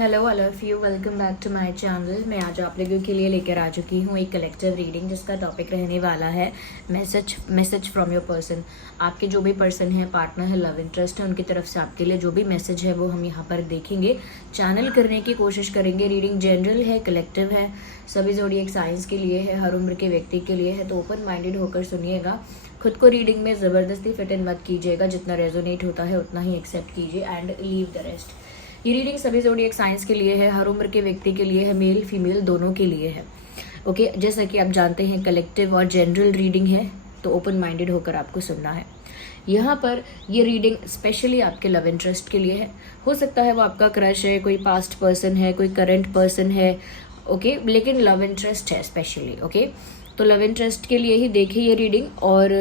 Hello all of you, welcome back to my channel. मैं आज आप लोगों के लिए लेकर आ चुकी हूँ एक कलेक्टिव रीडिंग जिसका टॉपिक रहने वाला है मैसेज फ्रॉम योर पर्सन। आपके जो भी पर्सन है, पार्टनर है, लव इंटरेस्ट है, उनकी तरफ से आपके लिए जो भी मैसेज है वो हम यहाँ पर देखेंगे, चैनल करने की कोशिश करेंगे। रीडिंग जनरल है, कलेक्टिव है, सभी ज़ोडिएक साइंस के लिए है, हर उम्र के व्यक्ति के लिए है, तो ओपन माइंडेड होकर सुनिएगा। खुद को रीडिंग में ज़बरदस्ती फिट इन मत कीजिएगा, जितना रेजोनेट होता है उतना ही एक्सेप्ट कीजिए एंड लीव द रेस्ट। ये रीडिंग सभी ज़ोडिएक साइंस के लिए है, हर उम्र के व्यक्ति के लिए है, मेल फीमेल दोनों के लिए है। ओके, जैसा कि आप जानते हैं कलेक्टिव और जनरल रीडिंग है, तो ओपन माइंडेड होकर आपको सुनना है। यहाँ पर ये रीडिंग स्पेशली आपके लव इंटरेस्ट के लिए है। हो सकता है वो आपका क्रश है, कोई पास्ट पर्सन है, कोई करंट पर्सन है, ओके, लेकिन लव इंटरेस्ट है स्पेशली। ओके, तो लव इंटरेस्ट के लिए ही देखिए ये रीडिंग। और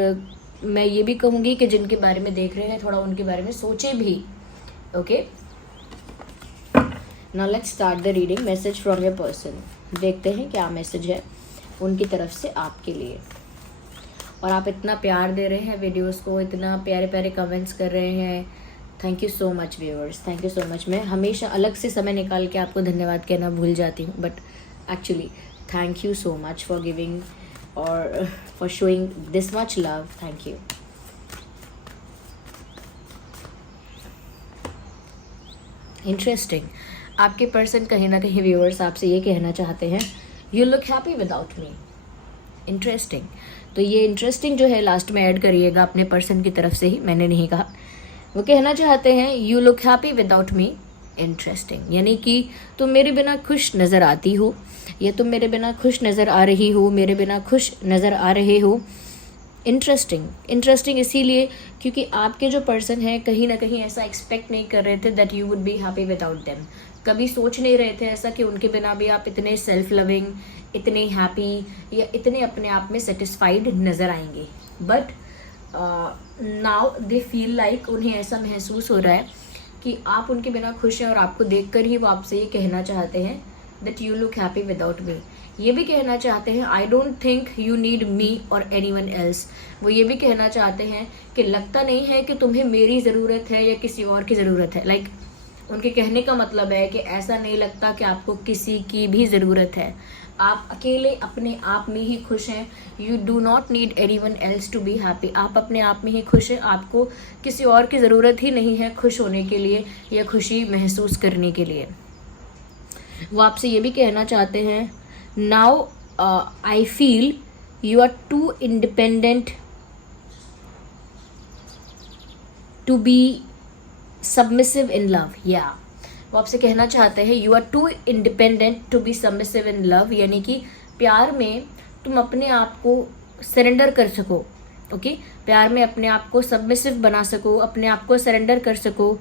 मैं ये भी कहूँगी कि जिनके बारे में देख रहे हैं थोड़ा उनके बारे में सोचे भी। Okay, now let's start the reading. Message from your person, देखते हैं क्या मैसेज है उनकी तरफ से आपके लिए। और आप इतना प्यार दे रहे हैं वीडियोस को, इतना प्यारे प्यारे कमेंट्स कर रहे हैं, thank you so much viewers, thank you so much. मैं हमेशा अलग से समय निकाल के आपको धन्यवाद कहना भूल जाती हूँ, but actually thank you so much for giving और for showing this much love, thank you. Interesting, आपके पर्सन कहीं ना कहीं व्यूअर्स आपसे ये कहना चाहते हैं, you look happy without me. Interesting, तो ये इंटरेस्टिंग जो है लास्ट में ऐड करिएगा अपने पर्सन की तरफ से ही, मैंने नहीं कहा। वो कहना चाहते हैं you look happy without me. Interesting, यानी कि तुम मेरे बिना खुश नज़र आती हो, या तुम मेरे बिना खुश नज़र आ रही हो, मेरे बिना खुश नज़र आ रहे हो। इंटरेस्टिंग इसीलिए क्योंकि आपके जो पर्सन है कहीं ना कहीं ऐसा एक्सपेक्ट नहीं कर रहे थे that you would be happy without them. कभी सोच नहीं रहे थे ऐसा कि उनके बिना भी आप इतने सेल्फ लविंग, इतने हैप्पी या इतने अपने आप में सेटिस्फाइड नज़र आएंगे। But now they feel like, उन्हें ऐसा महसूस हो रहा है कि आप उनके बिना खुश हैं और आपको देखकर ही वो आपसे ये कहना चाहते हैं that you look happy without मी। ये भी कहना चाहते हैं I don't think you need me और एनीवन एल्स। वो ये भी कहना चाहते हैं कि लगता नहीं है कि तुम्हें मेरी ज़रूरत है या किसी और की ज़रूरत है। लाइक उनके कहने का मतलब है कि ऐसा नहीं लगता कि आपको किसी की भी ज़रूरत है, आप अकेले अपने आप में ही खुश हैं। You do not need anyone else to be happy. आप अपने आप में ही खुश हैं, आपको किसी और की ज़रूरत ही नहीं है खुश होने के लिए या खुशी महसूस करने के लिए। वो आपसे ये भी कहना चाहते हैं now I feel you are too independent to be submissive in love. या वो आपसे कहना चाहते हैं you are too independent to be submissive in love, यानी कि प्यार में तुम अपने आप को सरेंडर कर सको। ओके, प्यार में अपने आप को सबमिसिव बना सको, अपने आप को सरेंडर कर सको,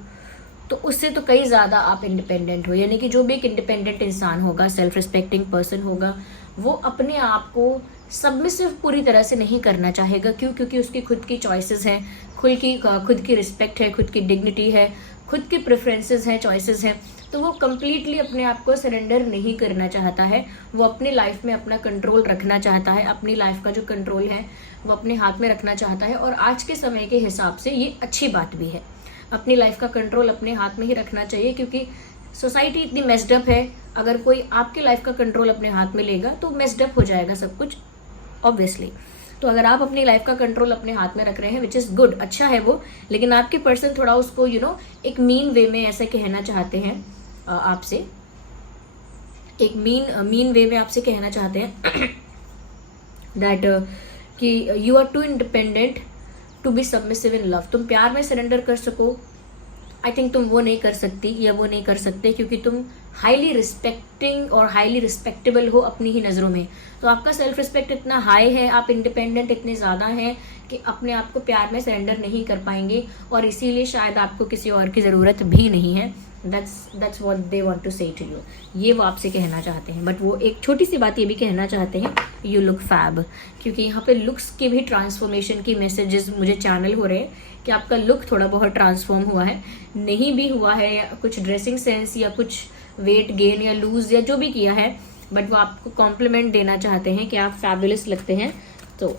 तो उससे तो कई ज़्यादा आप इंडिपेंडेंट हो। यानी कि जो भी एक इंडिपेंडेंट इंसान होगा, सेल्फ रिस्पेक्टिंग पर्सन होगा, वो अपने आप को सबमिसिव पूरी तरह से नहीं करना चाहेगा। क्यों? क्योंकि उसकी खुद की चॉइसेस हैं, खुद की रिस्पेक्ट है, खुद की डिग्निटी है, खुद की प्रेफरेंसेस हैं, चॉइसेस हैं, तो वो कम्प्लीटली अपने आप को सरेंडर नहीं करना चाहता है। वो अपनी लाइफ में अपना कंट्रोल रखना चाहता है, अपनी लाइफ का जो कंट्रोल है वो अपने हाथ में रखना चाहता है। और आज के समय के हिसाब से ये अच्छी बात भी है, अपनी लाइफ का कंट्रोल अपने हाथ में ही रखना चाहिए, क्योंकि सोसाइटी इतनी मेस्ड अप है। अगर कोई आपकी लाइफ का कंट्रोल अपने हाथ में लेगा तो मेस्ड अप हो जाएगा सब कुछ ऑब्वियसली। तो अगर आप अपनी लाइफ का कंट्रोल अपने हाथ में रख रहे हैं, विच इज़ गुड, अच्छा है वो, लेकिन आपके पर्सन थोड़ा उसको एक मीन वे में ऐसे कहना चाहते हैं आपसे, एक मीन वे में आपसे कहना चाहते हैं दैट कि you are too independent to be submissive in love. तुम प्यार में सरेंडर कर सको, आई थिंक तुम वो नहीं कर सकती या वो नहीं कर सकते, क्योंकि तुम हाईली रिस्पेक्टिंग और हाईली रिस्पेक्टेबल हो अपनी ही नज़रों में। तो आपका सेल्फ रिस्पेक्ट इतना हाई है, आप इंडिपेंडेंट इतने ज़्यादा हैं कि अपने आप को प्यार में सरेंडर नहीं कर पाएंगे, और इसीलिए शायद आपको किसी और की ज़रूरत भी नहीं है। That's what they want to say to you. ये वो आपसे कहना चाहते हैं। बट वो एक छोटी सी बात ये भी कहना चाहते हैं, यू लुक फैब, क्योंकि यहाँ पे लुक्स की भी ट्रांसफॉर्मेशन की मैसेजेस मुझे चैनल हो रहे हैं कि आपका लुक थोड़ा बहुत ट्रांसफॉर्म हुआ है, नहीं भी हुआ है, या कुछ ड्रेसिंग सेंस या कुछ वेट गेन या लूज या जो भी किया है, बट वो आपको कॉम्प्लीमेंट देना चाहते हैं कि आप फैबुलस लगते हैं। तो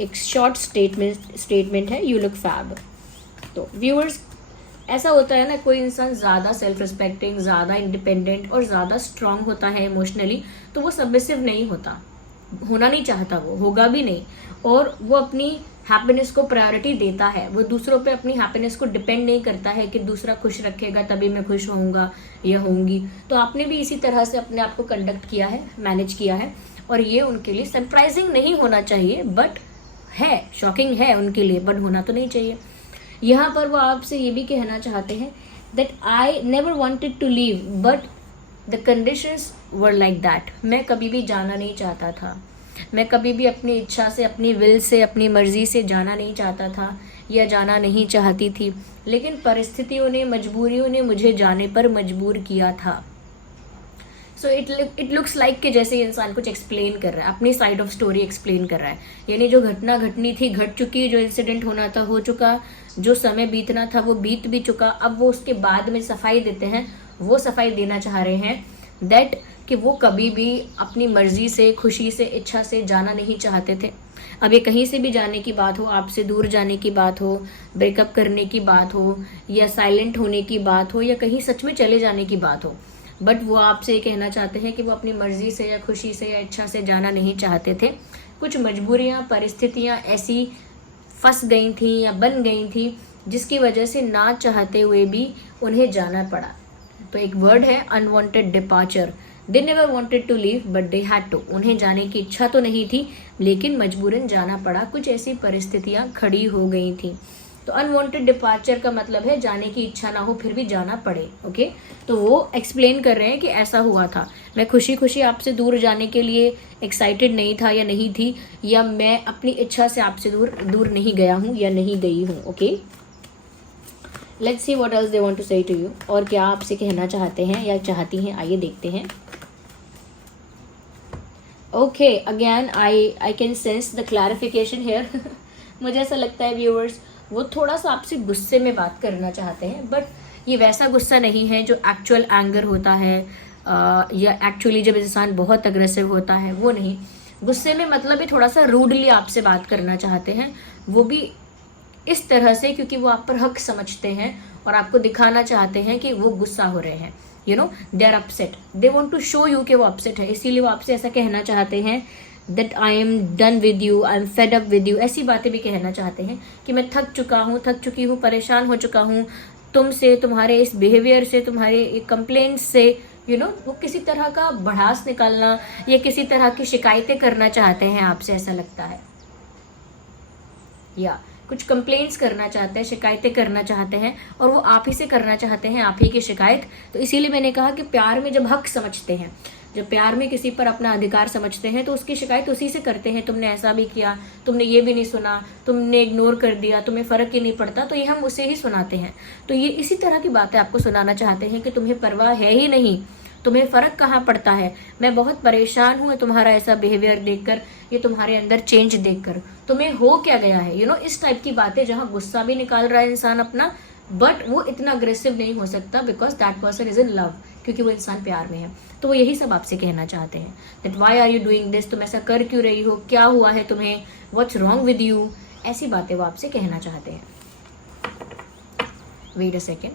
एक शॉर्ट स्टेटमेंट है, यू लुक फैब। तो व्यूअर्स ऐसा होता है ना, कोई इंसान ज़्यादा सेल्फ रिस्पेक्टिंग, ज़्यादा इंडिपेंडेंट और ज़्यादा स्ट्रांग होता है इमोशनली, तो वो सबमिसिव नहीं होता, होना नहीं चाहता, वो होगा भी नहीं। और वो अपनी हैप्पीनेस को प्रायोरिटी देता है, वो दूसरों पे अपनी हैप्पीनेस को डिपेंड नहीं करता है कि दूसरा खुश रखेगा तभी मैं खुश होऊंगा या होऊंगी। तो आपने भी इसी तरह से अपने आप को कंडक्ट किया है, मैनेज किया है, और ये उनके लिए सरप्राइजिंग नहीं होना चाहिए, बट है, शॉकिंग है उनके लिए, बट होना तो नहीं चाहिए। यहाँ पर वो आपसे ये भी कहना चाहते हैं that I never wanted to leave but the conditions were like that. मैं कभी भी जाना नहीं चाहता था, मैं कभी भी अपनी इच्छा से, अपनी विल से, अपनी मर्जी से जाना नहीं चाहता था या जाना नहीं चाहती थी, लेकिन परिस्थितियों ने, मजबूरियों ने मुझे जाने पर मजबूर किया था। सो इट लुक्स लाइक कि जैसे इंसान कुछ एक्सप्लेन कर रहा है, अपनी साइड ऑफ स्टोरी एक्सप्लेन कर रहा है, यानी जो घटना घटनी थी घट चुकी, जो इंसिडेंट होना था हो चुका, जो समय बीतना था वो बीत भी चुका। अब वो उसके बाद में सफाई देते हैं, वो सफाई देना चाह रहे हैं दैट कि वो कभी भी अपनी मर्जी से, खुशी से, इच्छा से जाना नहीं चाहते थे। अब ये कहीं से भी जाने की बात हो, आपसे दूर जाने की बात हो, ब्रेकअप करने की बात हो, या साइलेंट होने की बात हो, या कहीं सच में चले जाने की बात हो, बट वो आपसे ये कहना चाहते हैं कि वो अपनी मर्जी से या खुशी से या इच्छा से जाना नहीं चाहते थे। कुछ मजबूरियाँ, परिस्थितियाँ ऐसी फंस गई थी या बन गई थी जिसकी वजह से ना चाहते हुए भी उन्हें जाना पड़ा। तो एक वर्ड है unwanted departure. They never wanted to leave but they had to. उन्हें जाने की इच्छा तो नहीं थी लेकिन मजबूरन जाना पड़ा, कुछ ऐसी परिस्थितियां खड़ी हो गई थी। तो अनवांटेड डिपार्चर का मतलब है जाने की इच्छा ना हो फिर भी जाना पड़े। ओके, तो वो एक्सप्लेन कर रहे हैं कि ऐसा हुआ था, मैं खुशी खुशी आपसे दूर जाने के लिए एक्साइटेड नहीं था या नहीं थी, या मैं अपनी इच्छा से आपसे दूर नहीं गया हूँ या नहीं गई हूँ। Okay, let's see what else they want to say to you. और क्या आपसे कहना चाहते हैं या चाहती हैं, आइए देखते हैं। Okay, again I can sense the clarification here. मुझे ऐसा लगता है व्यूअर्स वो थोड़ा सा आपसे गुस्से में बात करना चाहते हैं, बट ये वैसा गुस्सा नहीं है जो एक्चुअल एंगर होता है, या एक्चुअली जब इंसान बहुत अग्रेसिव होता है, वो नहीं। गुस्से में मतलब ही थोड़ा सा रूडली आपसे बात करना चाहते हैं, वो भी इस तरह से क्योंकि वो आप पर हक समझते हैं और आपको दिखाना चाहते हैं कि वो गुस्सा हो रहे हैं। You know, they are upset, they want to show you कि वो अपसेट है, इसीलिए वो आपसे ऐसा कहना चाहते हैं that I am done with you, I am fed up with you. ऐसी बातें भी कहना चाहते हैं कि मैं थक चुका हूँ, थक चुकी हूँ, परेशान हो चुका हूँ तुमसे, तुम्हारे इस बिहेवियर से, तुम्हारे कंप्लेंट्स से। यू नो, वो किसी तरह का भड़ास निकालना या किसी तरह की शिकायतें करना चाहते हैं आपसे, ऐसा लगता है, या कुछ कंप्लेंट्स करना चाहते हैं, शिकायतें करना चाहते हैं, और वो आप ही से करना चाहते हैं, आप ही की शिकायत। तो इसीलिए मैंने कहा कि प्यार में जब हक समझते हैं, जब प्यार में किसी पर अपना अधिकार समझते हैं तो उसकी शिकायत उसी से करते हैं। तुमने ऐसा भी किया, तुमने ये भी नहीं सुना, तुमने इग्नोर कर दिया, तुम्हें फर्क ही नहीं पड़ता, तो ये हम उसे ही सुनाते हैं। तो ये इसी तरह की बातें आपको सुनाना चाहते हैं कि तुम्हें परवाह है ही नहीं, तुम्हें फर्क कहाँ पड़ता है, मैं बहुत परेशान हूँ तुम्हारा ऐसा बिहेवियर देखकर, ये तुम्हारे अंदर चेंज देखकर, तुम्हें हो क्या गया है। यू नो, इस टाइप की बातें जहाँ गुस्सा भी निकाल रहा है इंसान अपना, बट वो इतना अग्रेसिव नहीं हो सकता because that person is in love, क्योंकि वो इंसान प्यार में है। तो वो यही सब आपसे कहना चाहते हैं that why are you doing this, तुम ऐसा कर क्यों रही हो, क्या हुआ है तुम्हें, व्हाट्स रॉन्ग विद यू, ऐसी बातें वो आपसे कहना चाहते हैं। वेट अ सेकेंड,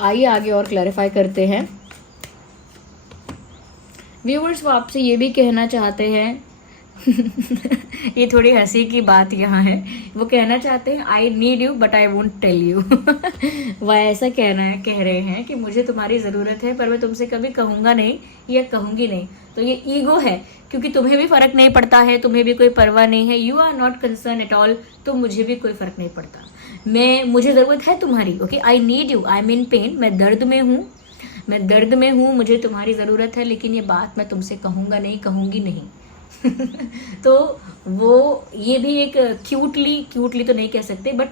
आइए आगे और क्लैरिफाई करते हैं। व्यूअर्स वो आपसे ये भी कहना चाहते हैं ये थोड़ी हंसी की बात यहाँ है, वो कहना चाहते हैं I need you but I won't tell you. वह ऐसा कह रहे हैं कि मुझे तुम्हारी ज़रूरत है पर मैं तुमसे कभी कहूँगा नहीं या कहूँगी नहीं। तो ये ईगो है, क्योंकि तुम्हें भी फ़र्क नहीं पड़ता है, तुम्हें भी कोई परवाह नहीं है, you are not concern at all, तो मुझे भी कोई फ़र्क नहीं पड़ता, मुझे ज़रूरत है तुम्हारी। Okay, I need you, I am in pen, मैं दर्द में हूँ, मुझे तुम्हारी ज़रूरत है, लेकिन ये बात मैं तुमसे कहूँगा नहीं, कहूँगी नहीं। तो वो ये भी एक क्यूटली तो नहीं कह सकते, बट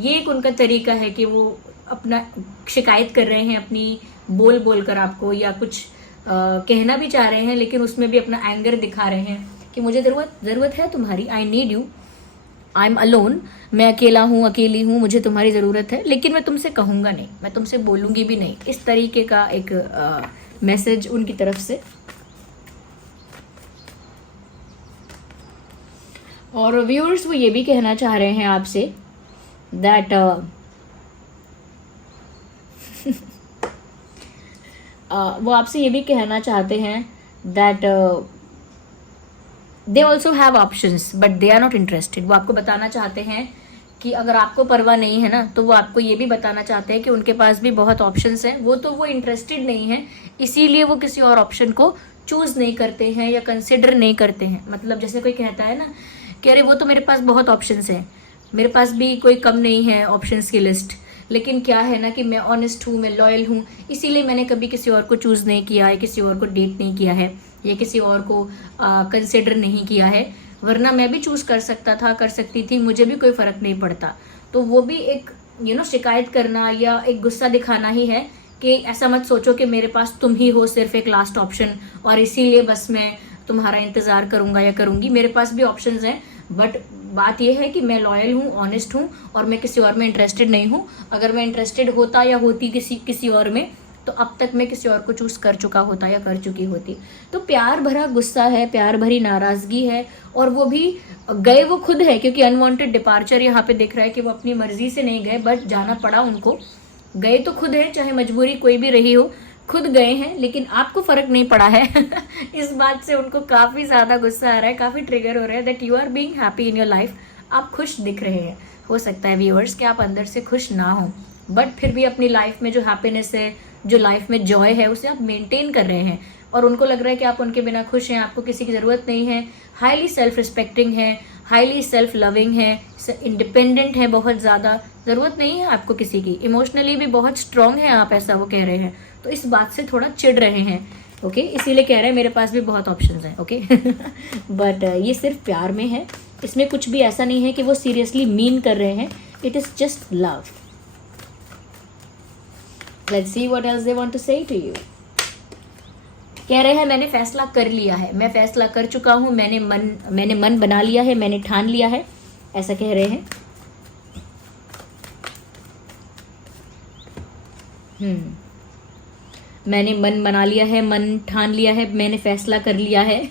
ये एक उनका तरीका है कि वो अपना शिकायत कर रहे हैं अपनी बोल कर आपको, या कुछ कहना भी चाह रहे हैं लेकिन उसमें भी अपना एंगर दिखा रहे हैं कि मुझे ज़रूरत है तुम्हारी, आई need you, I am alone, मैं अकेली हूँ, मुझे तुम्हारी ज़रूरत है, लेकिन मैं तुमसे कहूँगा नहीं, मैं तुमसे बोलूँगी भी नहीं। इस तरीके का एक मैसेज उनकी तरफ से। और व्यूअर्स वो ये भी कहना चाह रहे हैं आपसे दैट वो आपसे ये भी कहना चाहते हैं that they also have options but they are not interested. वो आपको बताना चाहते हैं कि अगर आपको परवाह नहीं है ना, तो वो आपको ये भी बताना चाहते हैं कि उनके पास भी बहुत ऑप्शंस हैं, वो इंटरेस्टेड नहीं है, इसीलिए वो किसी और ऑप्शन को चूज नहीं करते हैं या कंसिडर नहीं करते हैं। मतलब जैसे कोई कहता है ना कि अरे वो तो मेरे पास बहुत ऑप्शंस हैं, मेरे पास भी कोई कम नहीं है ऑप्शंस की लिस्ट, लेकिन क्या है ना कि मैं ऑनेस्ट हूँ, मैं लॉयल हूँ, इसीलिए मैंने कभी किसी और को चूज नहीं किया है, किसी और को डेट नहीं किया है या किसी और को कंसिडर नहीं किया है, वरना मैं भी चूज कर सकता था, कर सकती थी, मुझे भी कोई फर्क नहीं पड़ता। तो वो भी एक शिकायत करना या एक गुस्सा दिखाना ही है कि ऐसा मत सोचो कि मेरे पास तुम ही हो सिर्फ एक लास्ट ऑप्शन और इसीलिए बस मैं तुम्हारा इंतजार करूंगा या करूंगी। मेरे पास भी ऑप्शंस हैं, बट बात यह है कि मैं लॉयल हूँ, ऑनेस्ट हूँ और मैं किसी और में इंटरेस्टेड नहीं हूँ। अगर मैं इंटरेस्टेड होता या होती किसी और में, तो अब तक मैं किसी और को चूज कर चुका होता या कर चुकी होती। तो प्यार भरा गुस्सा है, प्यार भरी नाराजगी है, और वो भी गए वो खुद है, क्योंकि अनवांटेड डिपार्चर यहाँ पे दिख रहा है कि वो अपनी मर्जी से नहीं गए, बट जाना पड़ा उनको। गए तो खुद है, चाहे मजबूरी कोई भी रही हो, खुद गए हैं, लेकिन आपको फर्क नहीं पड़ा है। इस बात से उनको काफी ज्यादा गुस्सा आ रहा है, काफी ट्रिगर हो रहा है that you are being happy in your life. आप खुश दिख रहे हैं। हो सकता है व्यूअर्स कि आप अंदर से खुश ना हो, बट फिर भी अपनी लाइफ में जो हैप्पीनेस है, जो लाइफ में जॉय है, उसे आप मेंटेन कर रहे हैं और उनको लग रहा है कि आप उनके बिना खुश हैं, आपको किसी की जरूरत नहीं है। हाईली सेल्फ रिस्पेक्टिंग है, हाईली सेल्फ लविंग है, इंडिपेंडेंट है, बहुत ज्यादा जरूरत नहीं है आपको किसी की। इमोशनली भी बहुत स्ट्रांग है आप, ऐसा वो कह रहे हैं। तो इस बात से थोड़ा चिढ़ रहे हैं, ओके, इसीलिए कह रहे हैं मेरे पास भी बहुत ऑप्शंस हैं, ओके। बट ये सिर्फ प्यार में है, इसमें कुछ भी ऐसा नहीं है कि वो सीरियसली मीन कर रहे हैं। It is just love. Let's see what else they want to say to you. कह रहे हैं मैंने फैसला कर लिया है, मैं फैसला कर चुका हूं, मैंने मन बना लिया है, मैंने ठान लिया है, ऐसा कह रहे हैं। मैंने मन बना लिया है, मन ठान लिया है, मैंने फैसला कर लिया है।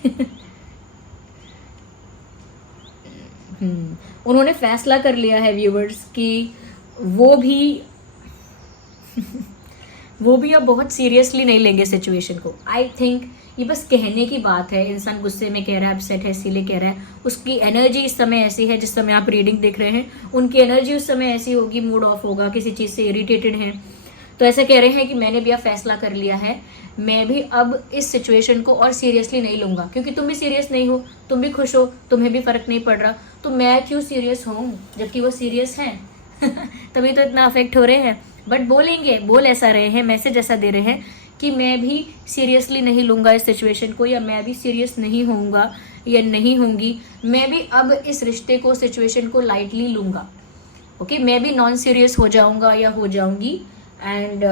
उन्होंने फैसला कर लिया है व्यूवर्स कि वो भी अब बहुत सीरियसली नहीं लेंगे सिचुएशन को। आई थिंक ये बस कहने की बात है, इंसान गुस्से में कह रहा है, अपसेट है इसीलिए कह रहा है। उसकी एनर्जी इस समय ऐसी है, जिस समय आप रीडिंग देख रहे हैं उनकी एनर्जी उस समय ऐसी होगी, मूड ऑफ होगा, किसी चीज से इरिटेटेड है। तो ऐसा कह रहे हैं कि मैंने भी अब फैसला कर लिया है, मैं भी अब इस सिचुएशन को और सीरियसली नहीं लूंगा, क्योंकि तुम भी सीरियस नहीं हो, तुम भी खुश हो, तुम्हें भी फर्क नहीं पड़ रहा, तो मैं क्यों सीरियस हूँ जबकि वो सीरियस हैं। तभी तो इतना अफेक्ट हो रहे हैं। बट बोल ऐसा रहे हैं, मैसेज ऐसा दे रहे हैं कि मैं भी सीरियसली नहीं लूंगा इस सिचुएशन को, या मैं भी सीरियस नहीं होऊंगा या नहीं होंगी, मैं भी अब इस रिश्ते को, सिचुएशन को लाइटली लूंगा। ओके, मैं भी नॉन सीरियस हो जाऊंगा या हो जाऊंगी, and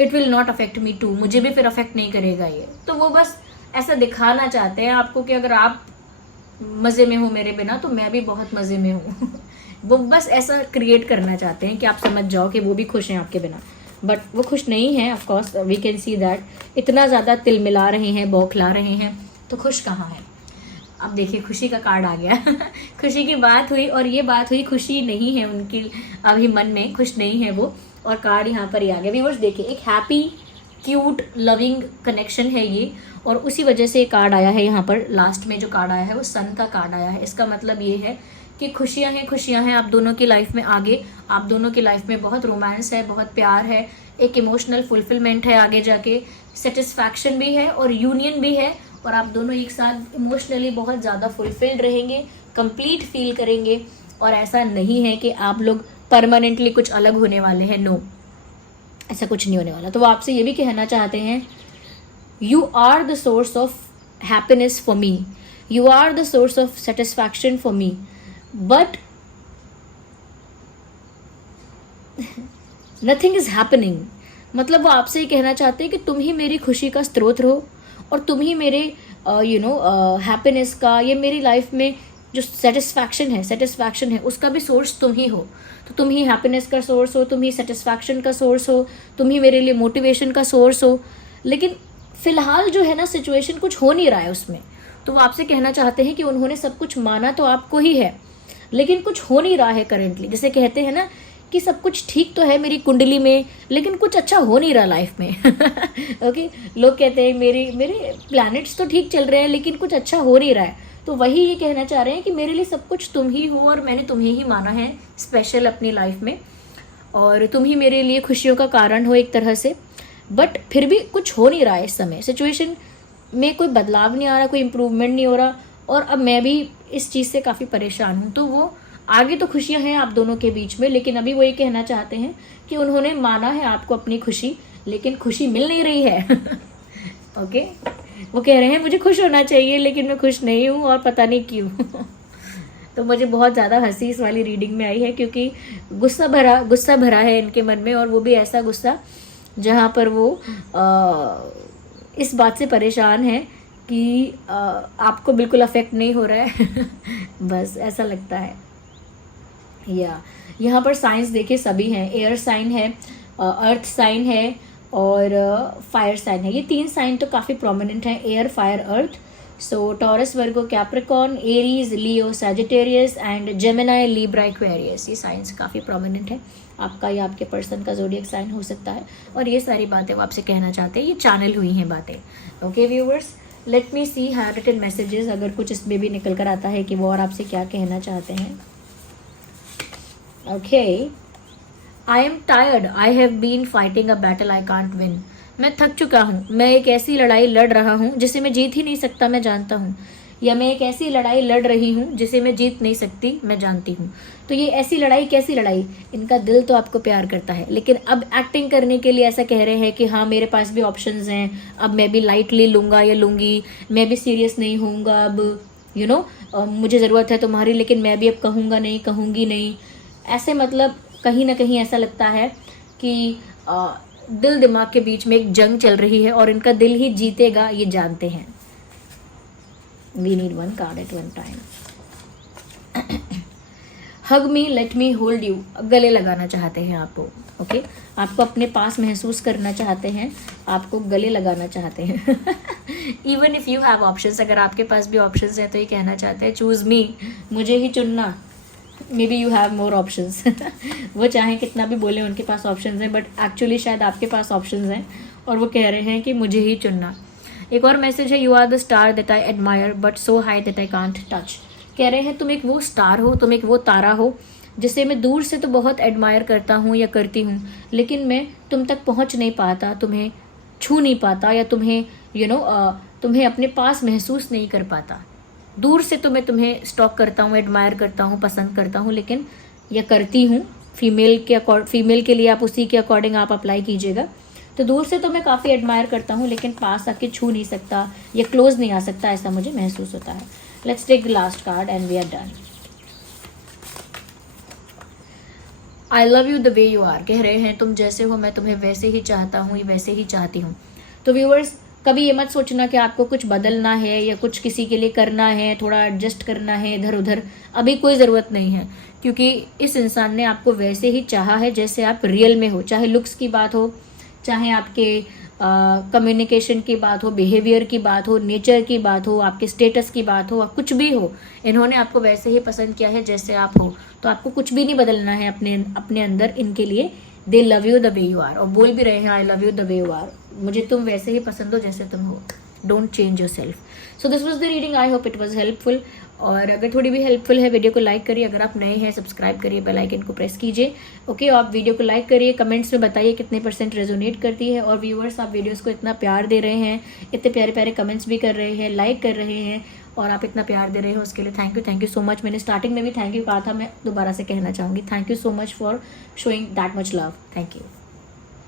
it will not affect me too, मुझे भी फिर अफेक्ट नहीं करेगा ये। तो वो बस ऐसा दिखाना चाहते हैं आपको कि अगर आप मजे में हो मेरे बिना, तो मैं भी बहुत मजे में हूँ। वो बस ऐसा क्रिएट करना चाहते हैं कि आप समझ जाओ कि वो भी खुश हैं आपके बिना, बट वो खुश नहीं है। Of course we can see that. इतना ज़्यादा तिल मिला रहे हैं, बौखला रहे हैं, तो खुश कहाँ है। अब देखिए खुशी का कार्ड आ गया। खुशी की बात हुई और ये बात हुई, खुशी नहीं है उनकी अभी मन में, खुश नहीं है वो, और कार्ड यहाँ पर ही आ गया। व्यूअर्स देखिए, एक हैप्पी क्यूट लविंग कनेक्शन है ये, और उसी वजह से कार्ड आया है यहाँ पर। लास्ट में जो कार्ड आया है वो सन का कार्ड आया है। इसका मतलब ये है कि खुशियां हैं आप दोनों की लाइफ में आगे, आप दोनों की लाइफ में बहुत रोमांस है, बहुत प्यार है, एक इमोशनल फुलफिलमेंट है आगे जाके, सेटिस्फैक्शन भी है और यूनियन भी है, और आप दोनों एक साथ इमोशनली बहुत ज़्यादा फुलफिल्ड रहेंगे, कंप्लीट फील करेंगे। और ऐसा नहीं है कि आप लोग परमानेंटली कुछ अलग होने वाले हैं, नो, ऐसा कुछ नहीं होने वाला। तो वो आपसे ये भी कहना चाहते हैं, you are the source of happiness for me, you are the source of satisfaction for me, but nothing is happening. मतलब वो आपसे ये कहना चाहते हैं कि तुम ही मेरी खुशी का स्रोत रहो, और तुम ही मेरे हैप्पीनेस का, ये मेरी लाइफ में जो सेटिस्फैक्शन है उसका भी सोर्स तुम ही हो। तो तुम ही हैप्पीनेस का सोर्स हो, तुम ही सेटिस्फैक्शन का सोर्स हो, तुम ही मेरे लिए मोटिवेशन का सोर्स हो। लेकिन फिलहाल जो है ना सिचुएशन कुछ हो नहीं रहा है उसमें। तो वो आपसे कहना चाहते हैं कि उन्होंने सब कुछ माना तो आपको ही है, लेकिन कुछ हो नहीं रहा है करेंटली। जैसे कहते हैं ना कि सब कुछ ठीक तो है मेरी कुंडली में, लेकिन कुछ अच्छा हो नहीं रहा लाइफ में। ओके, लोग कहते हैं मेरे प्लैनेट्स तो ठीक चल रहे हैं लेकिन कुछ अच्छा हो नहीं रहा है। तो वही ये कहना चाह रहे हैं कि मेरे लिए सब कुछ तुम ही हो और मैंने तुम्हें ही माना है स्पेशल अपनी लाइफ में, और तुम ही मेरे लिए खुशियों का कारण हो एक तरह से। बट फिर भी कुछ हो नहीं रहा है इस समय, सिचुएशन में कोई बदलाव नहीं आ रहा, कोई इम्प्रूवमेंट नहीं हो रहा, और अब मैं भी इस चीज़ से काफ़ी परेशान हूँ। तो वो आगे तो खुशियाँ हैं आप दोनों के बीच में, लेकिन अभी वो ये कहना चाहते हैं कि उन्होंने माना है आपको अपनी खुशी, लेकिन खुशी मिल नहीं रही है। ओके, वो कह रहे हैं मुझे खुश होना चाहिए लेकिन मैं खुश नहीं हूँ और पता नहीं क्यों। तो मुझे बहुत ज़्यादा हंसी इस वाली रीडिंग में आई है, क्योंकि गुस्सा भरा है इनके मन में, और वो भी ऐसा गुस्सा जहाँ पर वो इस बात से परेशान है कि आपको बिल्कुल अफेक्ट नहीं हो रहा है। बस ऐसा लगता है। या यहाँ पर साइंस देखिए सभी हैं, एयर साइन है, अर्थ साइन है और फायर साइन है। ये 3 साइन तो काफ़ी प्रोमिनेंट हैं, air, fire, earth. So taurus, Virgo, Capricorn, Aries, Leo, Sagittarius and Gemini, Libra, Aquarius, ये साइंस काफ़ी प्रोमिनेंट है। आपका या आपके पर्सन का ज़ोडिएक साइन हो सकता है, और ये सारी बातें वो आपसे कहना चाहते हैं, ये चैनल हुई हैं बातें। Okay viewers, let me see have written messages, अगर कुछ इसमें भी निकल कर आता है कि वो और आपसे क्या कहना चाहते हैं। Okay, I am tired, I have been fighting a battle I can't win. मैं थक चुका हूँ, मैं एक ऐसी लड़ाई लड़ रहा हूँ जिसे मैं जीत ही नहीं सकता, मैं जानता हूँ। या मैं एक ऐसी लड़ाई लड़ रही हूँ जिसे मैं जीत नहीं सकती, मैं जानती हूँ। तो ये ऐसी लड़ाई, कैसी लड़ाई? इनका दिल तो आपको प्यार करता है, लेकिन अब एक्टिंग करने के लिए ऐसा कह रहे हैं कि हाँ मेरे पास भी ऑप्शंस हैं, अब मैं भी लाइटली लूँगा या लूँगी, मैं भी सीरियस नहीं होऊंगा अब, मुझे ज़रूरत है तुम्हारी लेकिन मैं भी अब कहूँगा नहीं, कहूँगी नहीं। ऐसे मतलब कहीं ना कहीं ऐसा लगता है कि दिल दिमाग के बीच में एक जंग चल रही है और इनका दिल ही जीतेगा, ये जानते हैं। We need 1 card at 1 time. Hug me, let me hold you, गले लगाना चाहते हैं आपको। ओके, आपको अपने पास महसूस करना चाहते हैं, आपको गले लगाना चाहते हैं। Even if you have options, अगर आपके पास भी ऑप्शंस हैं तो ये कहना चाहते हैं चूज मी, मुझे ही चुनना। May be you have more options. वो चाहे कितना भी बोले उनके पास ऑप्शंस हैं, बट एक्चुअली शायद आपके पास ऑप्शंस हैं और वो कह रहे हैं कि मुझे ही चुनना। एक और मैसेज है, you are the star that I admire but so high that I can't touch. कह रहे हैं तुम एक वो स्टार हो, तुम एक वो तारा हो जिसे मैं दूर से तो बहुत एडमायर करता हूँ या करती हूँ, लेकिन मैं तुम तक पहुँच नहीं पाता, तुम्हें छू नहीं पाता, या तुम्हें तुम्हें अपने पास महसूस नहीं कर पाता। दूर से तो मैं तुम्हें स्टॉक करता हूँ, एडमायर करता हूँ, पसंद करता हूँ, लेकिन या करती हूँ, फीमेल के लिए आप उसी के अकॉर्डिंग आप अप्लाई कीजिएगा। तो दूर से तो मैं काफ़ी एडमायर करता हूँ, लेकिन पास आके छू नहीं सकता या क्लोज नहीं आ सकता, ऐसा मुझे महसूस होता है। Let's take the last card and we are done. I love you the way you are. कह रहे हैं तुम जैसे हो मैं तुम्हें वैसे ही चाहता हूँ, वैसे ही चाहती हूँ। तो व्यूअर्स, कभी ये मत सोचना कि आपको कुछ बदलना है या कुछ किसी के लिए करना है, थोड़ा एडजस्ट करना है इधर उधर, अभी कोई ज़रूरत नहीं है, क्योंकि इस इंसान ने आपको वैसे ही चाहा है जैसे आप रियल में हो। चाहे लुक्स की बात हो, चाहे आपके कम्युनिकेशन की बात हो, बिहेवियर की बात हो, नेचर की बात हो, आपके स्टेटस की बात हो, कुछ भी हो, इन्होंने आपको वैसे ही पसंद किया है जैसे आप हो। तो आपको कुछ भी नहीं बदलना है अपने अंदर इनके लिए। They love you the way you are, और बोल भी रहे हैं I love you the way you are, मुझे तुम वैसे ही पसंद हो जैसे तुम हो, don't change yourself. So this was the reading, I hope it was helpful. और अगर थोड़ी भी हेल्पफुल है वीडियो को लाइक करिए, अगर आप नए हैं सब्सक्राइब करिए, बेल आइकन को प्रेस कीजिए। ओके, आप वीडियो को लाइक करिए, कमेंट्स में बताइए कितने % रेजोनेट करती है। और व्यूअर्स, आप वीडियोस को इतना प्यार दे रहे हैं, इतने प्यारे प्यारे कमेंट्स भी कर रहे हैं, लाइक कर रहे हैं, और आप इतना प्यार दे रहे हो उसके लिए थैंक यू सो मच। मैंने स्टार्टिंग में भी थैंक यू कहा था, मैं दोबारा से कहना चाहूँगी, thank you so much for showing that much love. Thank you.